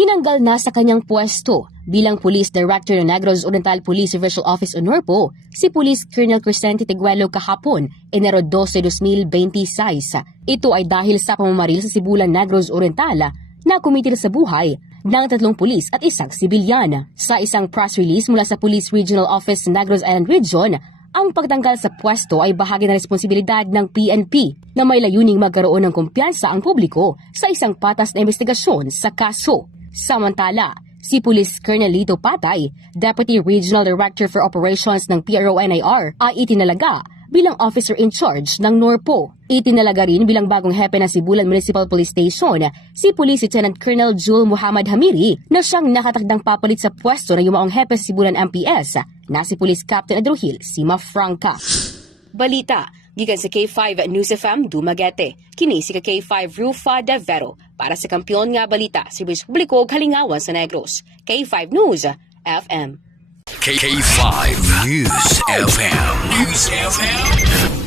Tinanggal na sa kanyang pwesto bilang Police Director ng Negros Oriental Police Regional Office o NORPO si Police Colonel Crescente Teguelo kahapon, Enero 12, 2026. Ito ay dahil sa pamamaril sa Sibulan Negros Oriental na kumitil sa buhay ng 3 pulis at 1 sibilyan. Sa isang press release mula sa Police Regional Office ng Negros Island Region, ang pagtanggal sa pwesto ay bahagi ng responsibilidad ng PNP na may layuning magkaroon ng kumpiyansa ang publiko sa isang patas na investigasyon sa kaso. Samantala, si Police Colonel Lito Patay, Deputy Regional Director for Operations ng PRO-NIR, ay itinalaga bilang officer in charge ng NORPO. Itinalaga rin bilang bagong hepe ng Sibulan Municipal Police Station si Police Lieutenant Colonel Jul Muhammad Hamiri na siyang nakatakdang papalit sa pwesto ng yumaong hepe sa Sibulan MPS na si Police Captain Adrohil Sima Franca. Balita, gikan sa K5 News FM Dumaguete. Kini si K5 Rufa De Vero para sa Kampiyon nga Balita si Publiko Halingawan sa Negros. K5 News FM. K5 News FM. News FM.